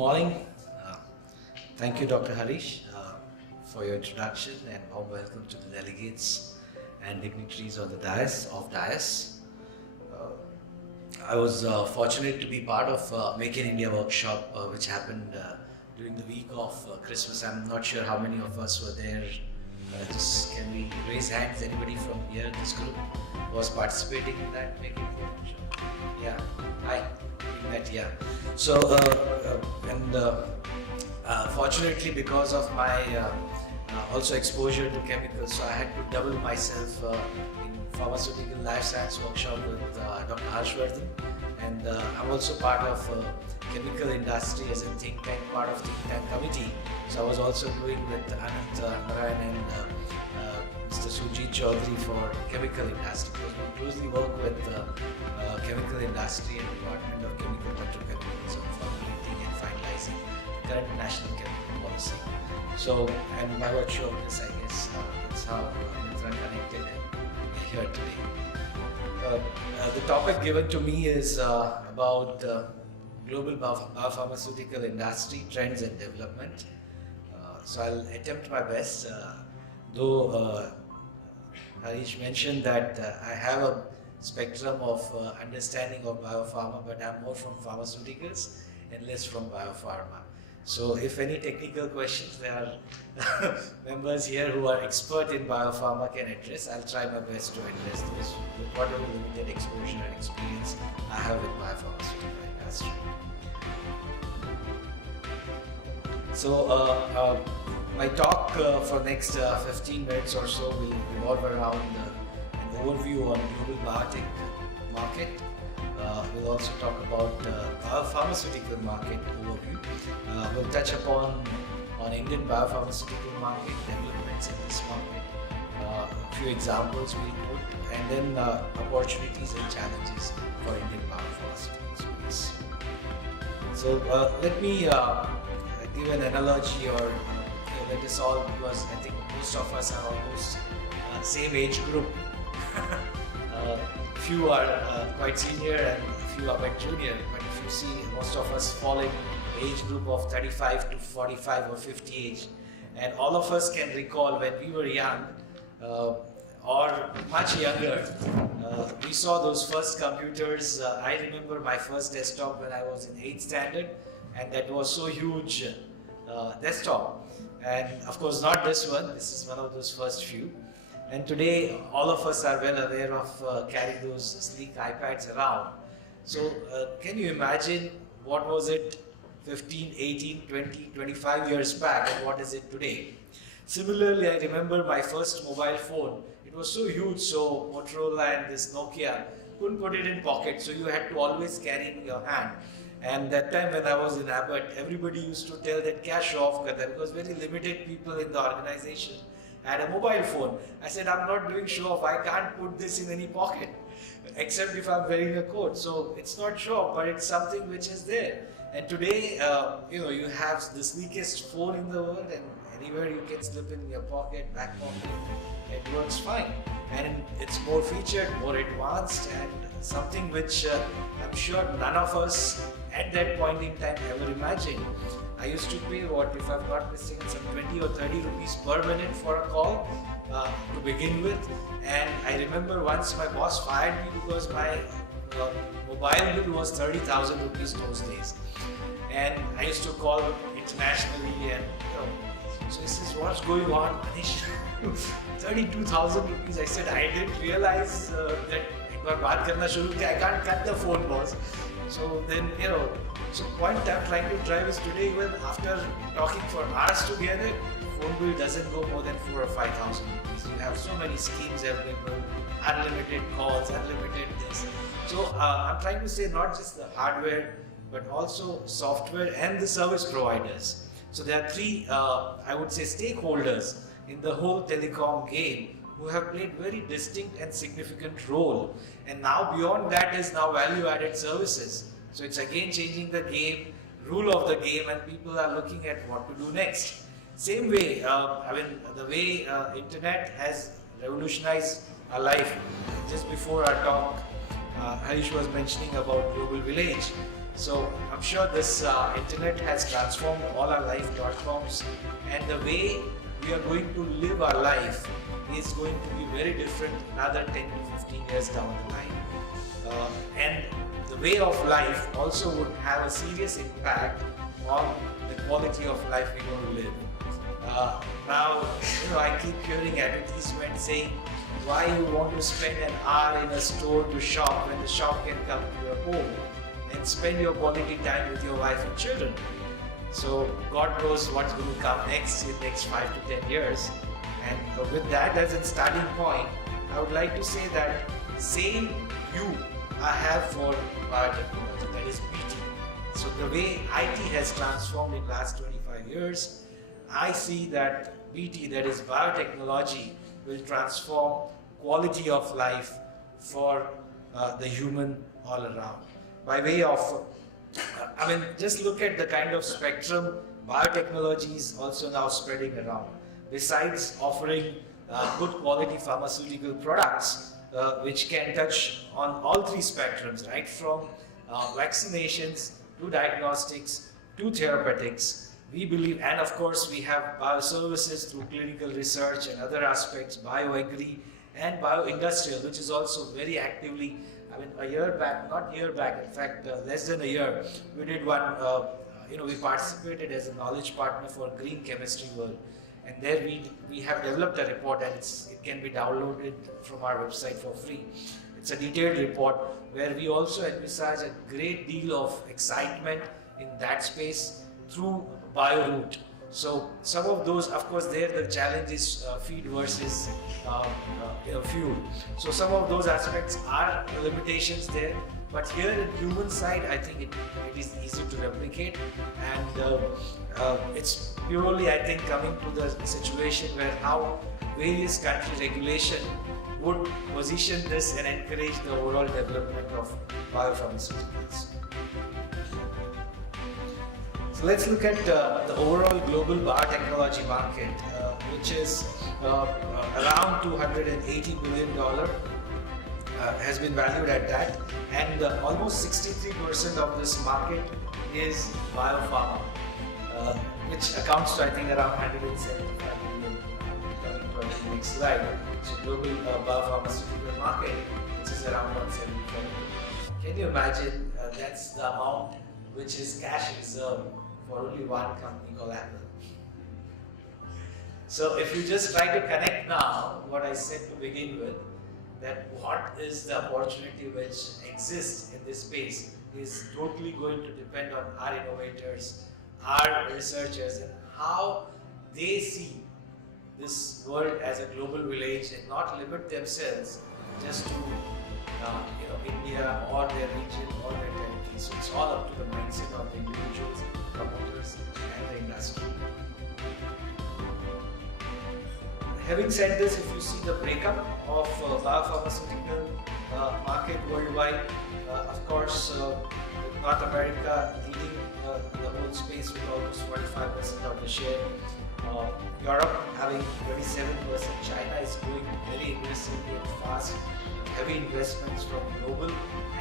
morning. Uh, Thank you, Dr. Harish, for your introduction, and warm welcome to the delegates and dignitaries on the dais. Uh, I was fortunate to be part of Make in India workshop, which happened during the week of Christmas. I'm not sure how many of us were there. Just can we raise hands? Anybody from here, this group, was participating in that Make in India workshop? Yeah. Hi. We met. Yeah. So fortunately, because of my also exposure to chemicals, so I had to double myself in pharmaceutical life science workshop with Dr. Harshvardhan, and I'm also part of chemical industry as a think tank, part of think tank committee. So I was also doing with Anant Narayan and Mr. Sujit Chaudhary for chemical industry, because we closely work with chemical industry and Department of Chemical Petrochemicals on formulating and finalizing current national chemical policy. So, and by virtue of this, I guess that's how Mitra connected and we're here today. The topic given to me is about global biopharmaceutical industry trends and development. So I'll attempt my best, though Harish mentioned that I have a spectrum of understanding of biopharma, but I'm more from pharmaceuticals and less from biopharma. So if any technical questions there are members here who are expert in biopharma can address, I'll try my best to address those with whatever limited exposure and experience I have with biopharmaceutical industry. So my talk for next 15 minutes or so will revolve around an overview on global biotech market. We'll also talk about biopharmaceutical market overview. We'll touch upon Indian biopharmaceutical market, developments in this market, a few examples we'll put, and then opportunities and challenges for Indian biopharmaceutical space. So let me give an analogy, or let us all, because I think most of us are almost same age group. Few are quite senior and few are quite junior, but if you see, most of us fall in age group of 35 to 45 or 50 age, and all of us can recall when we were young or much younger, we saw those first computers. I remember my first desktop when I was in 8th standard, and that was so huge desktop, and of course not this one, this is one of those first few. And today, all of us are well aware of carrying those sleek iPads around. So, can you imagine what was it 15, 18, 20, 25 years back, and what is it today? Similarly, I remember my first mobile phone. It was so huge, so Motorola and this Nokia couldn't put it in pocket, so you had to always carry it in your hand. And that time when I was in Abbott, everybody used to tell that cash off, because very limited people in the organization had a mobile phone. I said, I'm not doing show off, I can't put this in any pocket, except if I'm wearing a coat. So it's not show off, but it's something which is there. And today, you have the sleekest phone in the world, and anywhere you can slip in your pocket, back pocket, it works fine. And it's more featured, more advanced, and something which I'm sure none of us at that point in time ever imagined. I used to pay if I'm not mistaken, some 20 or 30 rupees per minute for a call to begin with. And I remember once my boss fired me because my mobile bill was 30,000 rupees those days. And I used to call internationally, and so he says, what's going on, Manish? 32,000 rupees. I said, I didn't realize that I can't cut the phone, boss. So then, so point I'm trying to drive is today, even after talking for hours together, phone bill doesn't go more than 4,000 or 5,000 rupees. You have so many schemes available, unlimited calls, unlimited this. So I'm trying to say not just the hardware, but also software and the service providers. So there are three, I would say, stakeholders in the whole telecom game who have played very distinct and significant role. And now beyond that is now value-added services. So it's again changing the game, rule of the game, and people are looking at what to do next. Same way, the way internet has revolutionized our life. Just before our talk, Harish was mentioning about global village. So I'm sure this internet has transformed all our life .coms, and the way we are going to live our life is going to be very different another 10 to 15 years down the line. And the way of life also would have a serious impact on the quality of life we're going to live. Now, I keep hearing advertisements saying why you want to spend an hour in a store to shop when the shop can come to your home and spend your quality time with your wife and children. So God knows what's going to come next in the next 5 to 10 years. And with that as a starting point, I would like to say that same view I have for biotechnology, that is BT. So the way IT has transformed in the last 25 years, I see that BT, that is biotechnology, will transform quality of life for the human all around. By way of, just look at the kind of spectrum biotechnology is also now spreading around. Besides offering good quality pharmaceutical products, which can touch on all three spectrums, right from vaccinations to diagnostics to therapeutics. We believe, and of course we have bioservices through clinical research and other aspects, bioagri and bioindustrial, which is also very actively, a year back, not year back, in fact less than a year, we did one, we participated as a knowledge partner for Green Chemistry World. And there we have developed a report, and it can be downloaded from our website for free. It's a detailed report where we also envisage a great deal of excitement in that space through BioRoute. So some of those, of course, there the challenge is feed versus fuel. So some of those aspects are limitations there. But here in human side, I think it is easy to replicate, and it's purely, I think, coming to the situation where how various country regulation would position this and encourage the overall development of biopharmaceuticals. So let's look at the overall global biotechnology market, which is around $280 billion. Has been valued at that, and almost 63% of this market is biopharma, which accounts to, I think, around 175 billion. Coming to the next slide. So global biopharmaceutical market, which is around 175 billion. Can you imagine that's the amount which is cash reserve for only one company called Apple? So if you just try to connect now what I said to begin with, that what is the opportunity which exists in this space is totally going to depend on our innovators, our researchers, and how they see this world as a global village and not limit themselves just to India or their region or their territory. So it's all up to the mindset of the individuals, promoters, and the industry. Having said this, if you see the breakup of biopharmaceutical market worldwide, of course, North America leading the whole space with almost 45% of the share. Europe having 27%. China is growing very aggressively and fast. Heavy investments from global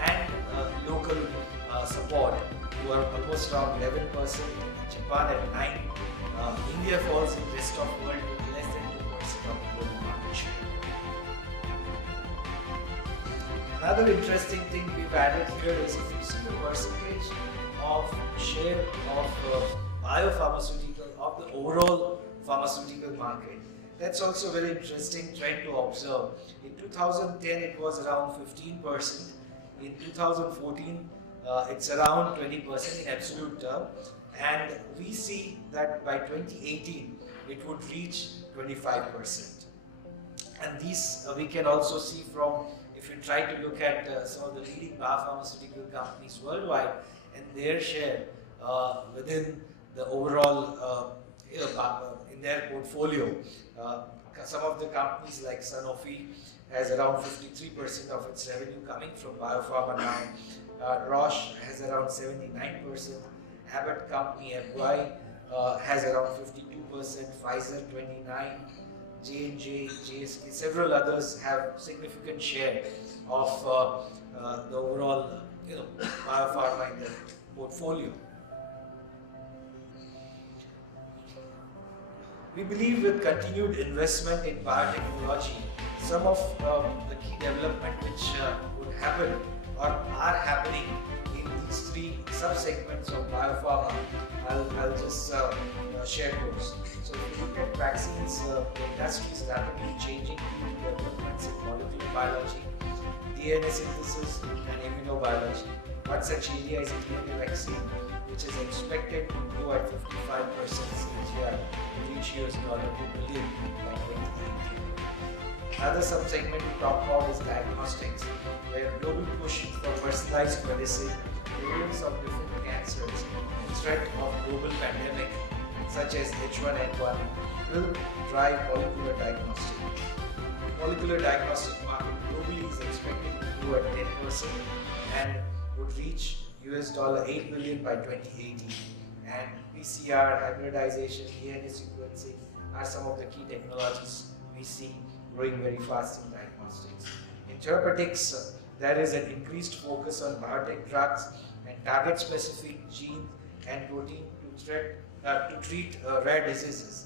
and local support, who are almost around 11%. Japan at 9%. India falls in rest of world with less than 2% of global market share. Another interesting thing we've added here is if you see the percentage of share of biopharmaceutical of the overall pharmaceutical market. That's also very interesting trend to observe. In 2010 it was around 15%. In 2014 it's around 20% in absolute term, and we see that by 2018 it would reach 25%. And these we can also see from, if you try to look at some of the leading biopharmaceutical companies worldwide and their share within the overall in their portfolio. Some of the companies like Sanofi has around 53% of its revenue coming from biopharma now. Roche has around 79%. Abbott company, FY, has around 52%. Pfizer 29%. J&J, JSK, several others have significant share of the overall biopharma in the portfolio. We believe with continued investment in biotechnology, some of the key development which would happen or are happening in these three sub-segments of biopharma, I'll just share those. So if you look at vaccines, the industry is rapidly changing due to developments in molecular biology, DNA synthesis and immunobiology. One such area is DNA vaccine, which is expected to grow at 55% CAGR to reach $2 billion by 2018. Another sub-segment we talk about is diagnostics, where global push for personalized medicine, prevalence of different cancers, and threat of global pandemic such as H1N1 will drive molecular diagnostics. The molecular diagnostic market globally is expected to grow at 10% and would reach $8 billion by 2080. And PCR, hybridization, DNA sequencing are some of the key technologies we see growing very fast in diagnostics. In therapeutics, there is an increased focus on biotech drugs and target-specific genes and protein to treat rare diseases.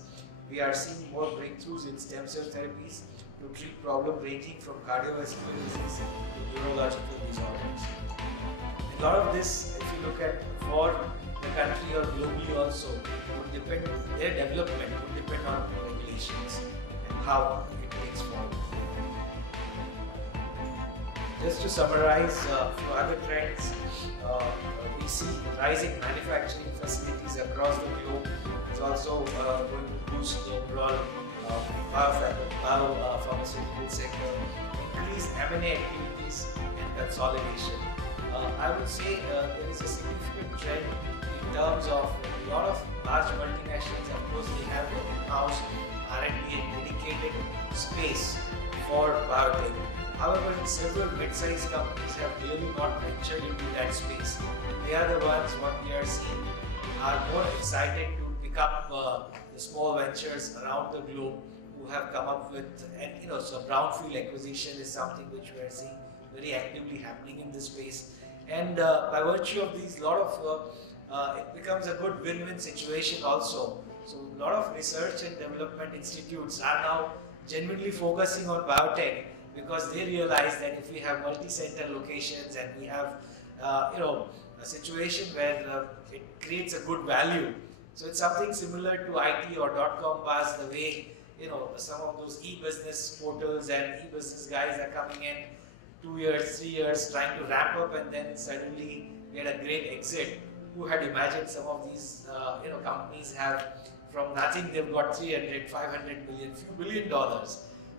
We are seeing more breakthroughs in stem cell therapies to treat problems ranging from cardiovascular disease to neurological disorders. A lot of this, if you look at for the country or globally also, would depend, their development would depend on regulations and how it takes forward. Just to summarize a few other trends, we see rising manufacturing facilities across the globe is also going to boost the overall biopharmaceutical sector, increase M&A activities and consolidation. I would say there is a significant trend in terms of a lot of large multinationals. Of course, they have their in-house R&D and dedicated space for biotech. However, several mid-sized companies have really not ventured into that space. They are the ones, what we are seeing, are more excited to pick up the small ventures around the globe who have come up with, and so brownfield acquisition is something which we are seeing very actively happening in this space. And by virtue of these, it becomes a good win-win situation also. So a lot of research and development institutes are now genuinely focusing on biotech, because they realize that if we have multi-center locations and we have a situation where it creates a good value. So it's something similar to IT or .com buzz, the way some of those e-business portals and e-business guys are coming in 2 years, 3 years, trying to ramp up and then suddenly get a great exit. Who had imagined some of these companies have, from nothing they've got 300, 500 million, few $1 billion.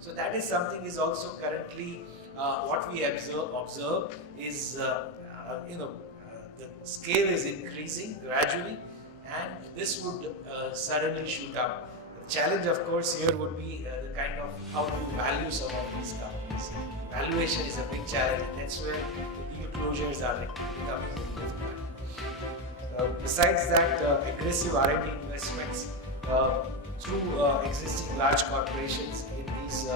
So that is something is also currently what we observe is the scale is increasing gradually, and this would suddenly shoot up. The challenge, of course, here would be the kind of how to value some of these companies. Valuation is a big challenge, and that's where the deal closures are becoming difficult. Besides that, aggressive R&D investments through existing large corporations in these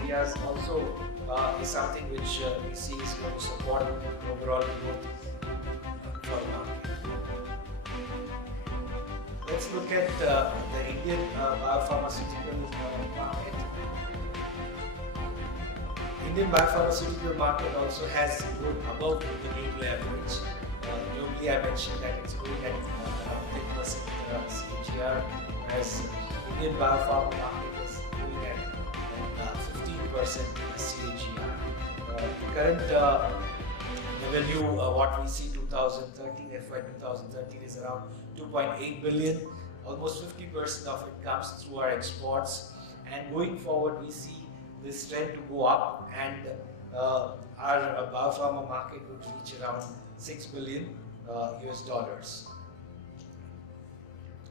areas also is something which we see is going to support overall growth for the market. Let's look at the Indian biopharmaceutical market. Indian biopharmaceutical market also has grown above the global average. Globally, I mentioned that it's growing at around 10% CAGR, whereas Indian biopharma market is growing at 15% CAGR. The current revenue, what we see 2013, FY 2013 is around 2.8 billion. Almost 50% of it comes through our exports, and going forward we see this trend to go up, and our biopharma market would reach around $6 billion US dollars.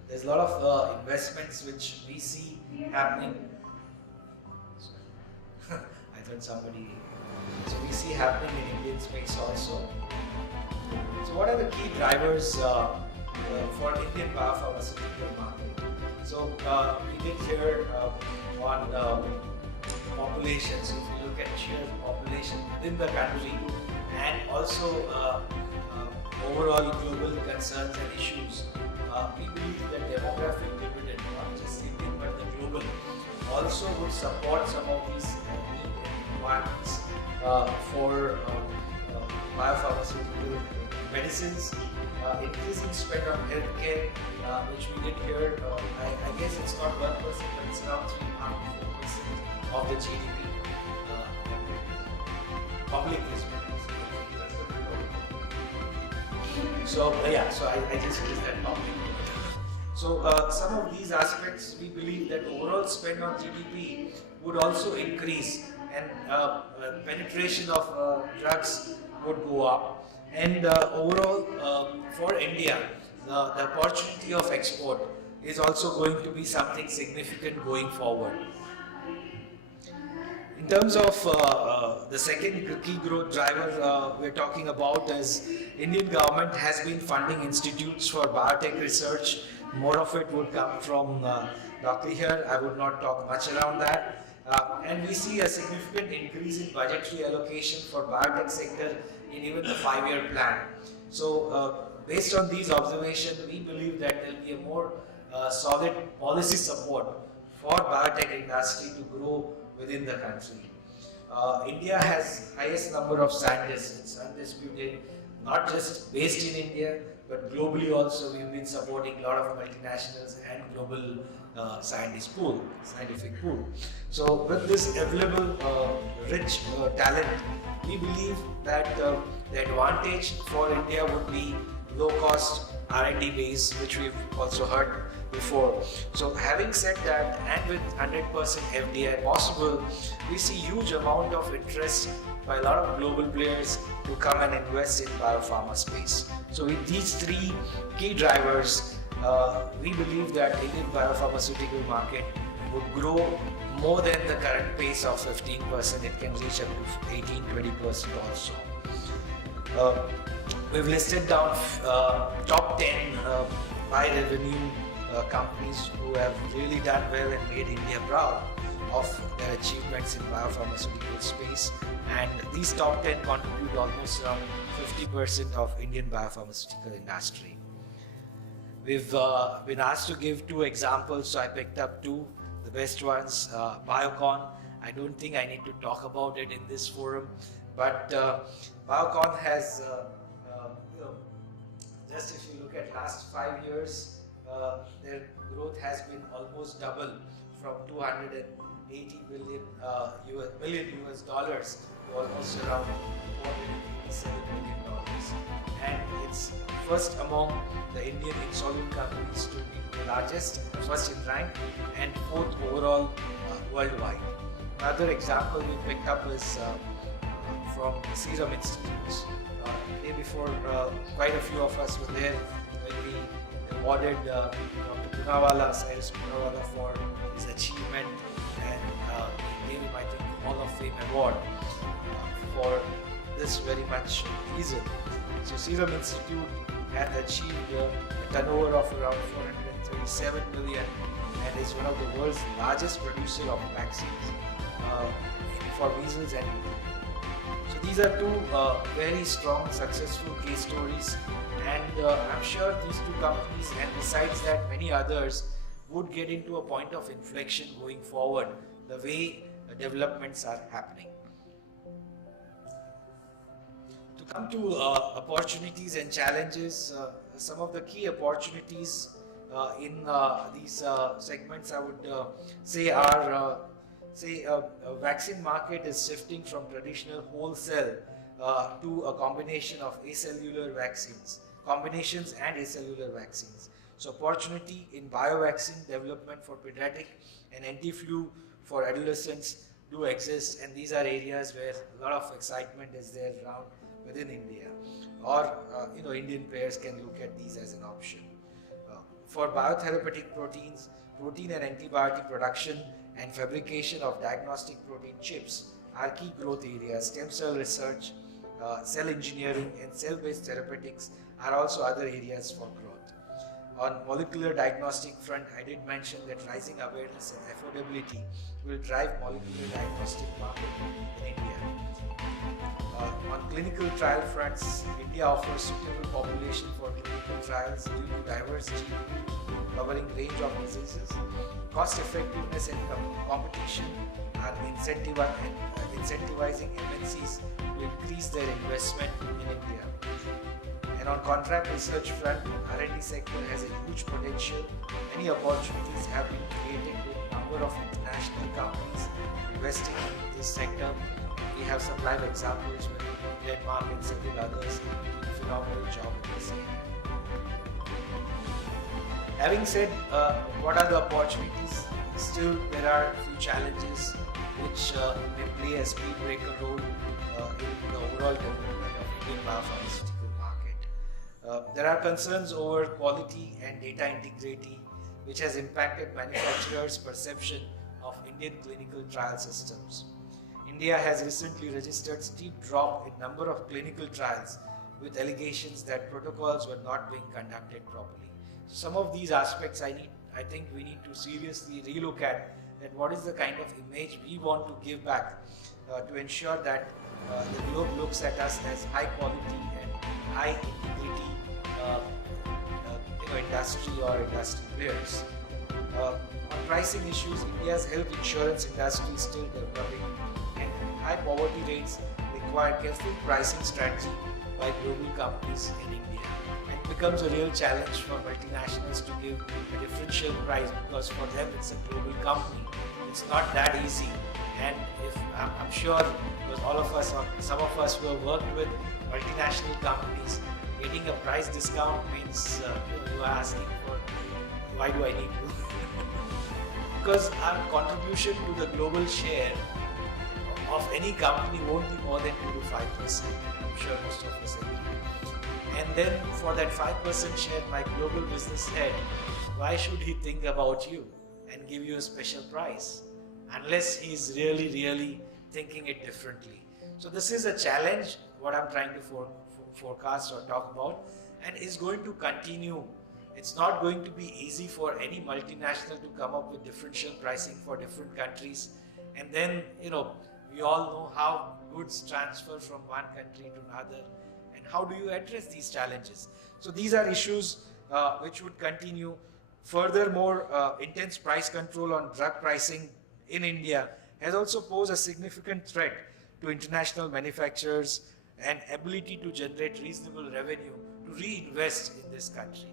There's a lot of investments which we see happening. I thought somebody. So we see happening in Indian space also. So what are the key drivers for Indian biopharmaceutical market? So we did hear on population. So if you look at sheer population within the country and also overall global concerns and issues, we believe that demographic dividend, not just Indian but the global, also would support some of these need and requirements for biopharmaceutical medicines, increasing spend on healthcare, which we did hear. I guess it's not 1%, but it's around 3.5% of the GDP. Public is so so I just used that public. So some of these aspects, we believe that overall spend on GDP would also increase, and penetration of drugs would go up, and overall for India, the opportunity of export is also going to be something significant going forward. In terms of the second key growth driver we're talking about is Indian government has been funding institutes for biotech research. More of it would come from Dr. here. I would not talk much around that. And we see a significant increase in budgetary allocation for biotech sector in even the 5-year plan. So based on these observations, we believe that there will be a more solid policy support for biotech industry to grow within the country. India has highest number of scientists, it's undisputed, not just based in India, but globally also. We've been supporting a lot of multinationals and global scientific pool. So with this available rich talent, we believe that the advantage for India would be low cost R&D base, which we've also heard before. So having said that, and with 100% FDI possible, we see huge amount of interest by a lot of global players to come and invest in biopharma space. So with these three key drivers, we believe that Indian biopharmaceutical market would grow more than the current pace of 15%. It can reach up to 18-20% also. We've listed down top 10 by revenue companies who have really done well and made India proud of their achievements in biopharmaceutical space, and these top 10 contribute almost around 50% of Indian biopharmaceutical industry. We've been asked to give 2 examples, so I picked up 2, the best ones. Biocon, I don't think I need to talk about it in this forum, but Biocon has, just if you look at last 5 years, their growth has been almost double, from 280 million US dollars to almost around 487 million dollars, and it's first among the Indian insulin companies to be the largest, first in rank, and 4th overall worldwide. Another example we picked up is from Serum Institutes. The day before, quite a few of us were there when we awarded Dr. Cyrus Poonawalla, for his achievement, and gave him, I think, Hall of Fame award for this very much reason. So Serum Institute has achieved a turnover of around 437 million and is one of the world's largest producer of vaccines for measles and so these are 2 very strong, successful case stories, and I'm sure these 2 companies, and besides that many others, would get into a point of inflection going forward, the way developments are happening. To come to opportunities and challenges, some of the key opportunities in these segments I would say are vaccine market is shifting from traditional wholesale to a combination of acellular vaccines, combinations and acellular vaccines. So opportunity in bio-vaccine development for pediatric and anti-flu for adolescents do exist, and these are areas where a lot of excitement is there around within India, or Indian players can look at these as an option. For biotherapeutic proteins, protein and antibiotic production and fabrication of diagnostic protein chips are key growth areas. Stem cell research, cell engineering and cell-based therapeutics are also other areas for growth. On molecular diagnostic front, I did mention that rising awareness and affordability will drive molecular diagnostic market in India. On clinical trial fronts, India offers suitable population for clinical trials due to diversity covering range of diseases. Cost effectiveness and competition are incentivizing MNCs to increase their investment in India. And on contract research front, R&D sector has a huge potential. Many opportunities have been created with a number of international companies investing in this sector. We have some live examples with Denmark and several others doing a phenomenal job in this area. Having said what are the opportunities, still there are a few challenges which may play a speed breaker role in the overall development of Indian biopharmaceutical market. There are concerns over quality and data integrity which has impacted manufacturers' perception of Indian clinical trial systems. India has recently registered steep drop in number of clinical trials with allegations that protocols were not being conducted properly. Some of these aspects I think we need to seriously relook at that what is the kind of image we want to give back to ensure that the globe looks at us as high quality and high integrity industry or industry players. On pricing issues, India's health insurance industry is still developing and high poverty rates require careful pricing strategy by global companies in India. It becomes a real challenge for multinationals to give a differential price because for them it's a global company. It's not that easy, and if I'm sure because all of us or some of us who have worked with multinational companies, getting a price discount means you are asking for why do I need to? Because our contribution to the global share of any company won't be more than 2 to 5%. I'm sure most of us agree. And then for that 5% share, my global business head, why should he think about you and give you a special price? Unless he's really thinking it differently. So this is a challenge, what I'm trying to forecast or talk about, and is going to continue. It's not going to be easy for any multinational to come up with differential pricing for different countries. And then, we all know how goods transfer from one country to another. And how do you address these challenges? So these are issues which would continue. Furthermore, intense price control on drug pricing in India has also posed a significant threat to international manufacturers and ability to generate reasonable revenue to reinvest in this country.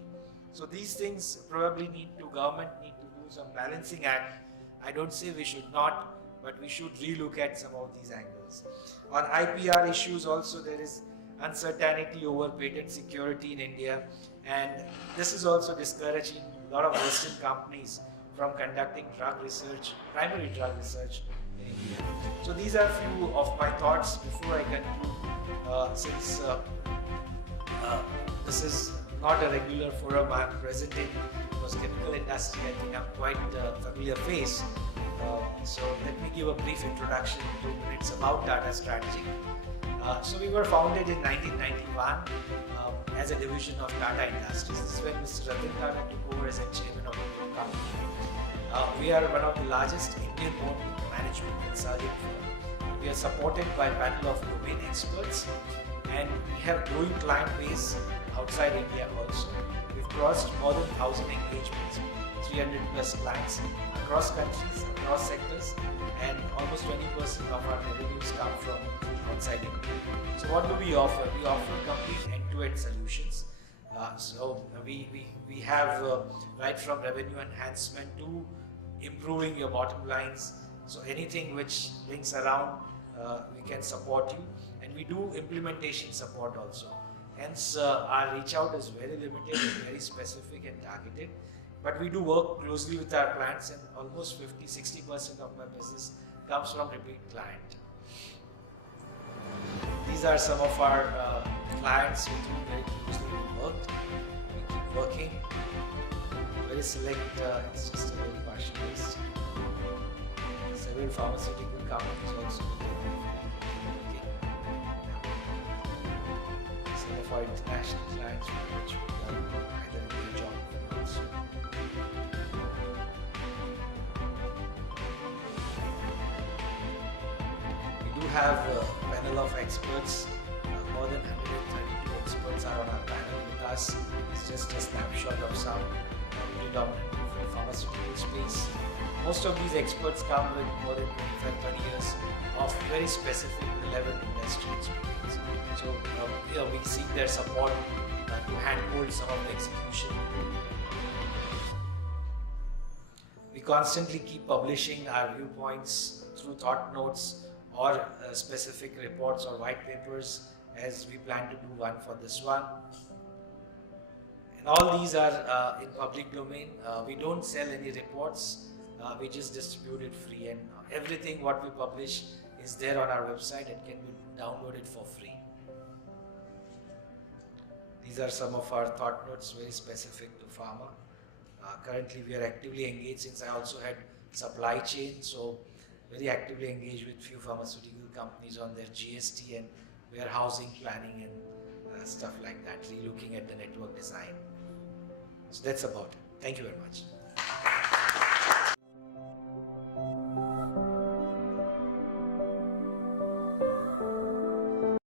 So these things probably government need to do some balancing act. I don't say we should not, but we should relook at some of these angles. On IPR issues also there is uncertainty over patent security in India, and this is also discouraging a lot of Western companies from conducting primary drug research in India. So these are few of my thoughts before I conclude. Since this is not a regular forum I'm present in, because chemical industry I think I'm quite familiar face. So let me give a brief introduction in 2 minutes about Tata Strategy. So we were founded in 1991 as a division of Tata Industries. This is when Mr. Tata took over as a chairman of the group company. We are one of the largest Indian-owned management consulting firm. We are supported by a panel of domain experts, and we have growing client base outside India also. We've crossed more than 1,000 engagements, 300 plus clients across countries, across sectors, and almost 20% of our revenues come from outside India. So what do we offer? We offer complete end-to-end solutions. So we have right from revenue enhancement to improving your bottom lines. So anything which links around, we can support you, and we do implementation support also. Hence, our reach out is very limited and very specific and targeted. But we do work closely with our clients, and almost 50-60% of my business comes from repeat client. These are some of our clients with whom very closely we worked. We keep working. Very select, it's just a very partial list. Several pharmaceutical companies also working. Some of our international clients with which we have either a job or also. We do have a panel of experts. More than 132 experts are on our panel with us. It's just a snapshot of some predominantly from the pharmaceutical space. Most of these experts come with more than 25-30 years of very specific relevant industry experience. So we seek their support to handhold some of the execution. We constantly keep publishing our viewpoints through thought notes or specific reports or white papers, as we plan to do one for this one. And all these are in public domain. We don't sell any reports. We just distribute it free, and everything what we publish is there on our website. It can be downloaded for free. These are some of our thought notes, very specific to pharma. Currently we are actively engaged, since I also had supply chain, so very actively engaged with few pharmaceutical companies on their GST and warehousing planning and stuff like that, relooking at the network design. So that's about it. Thank you very much.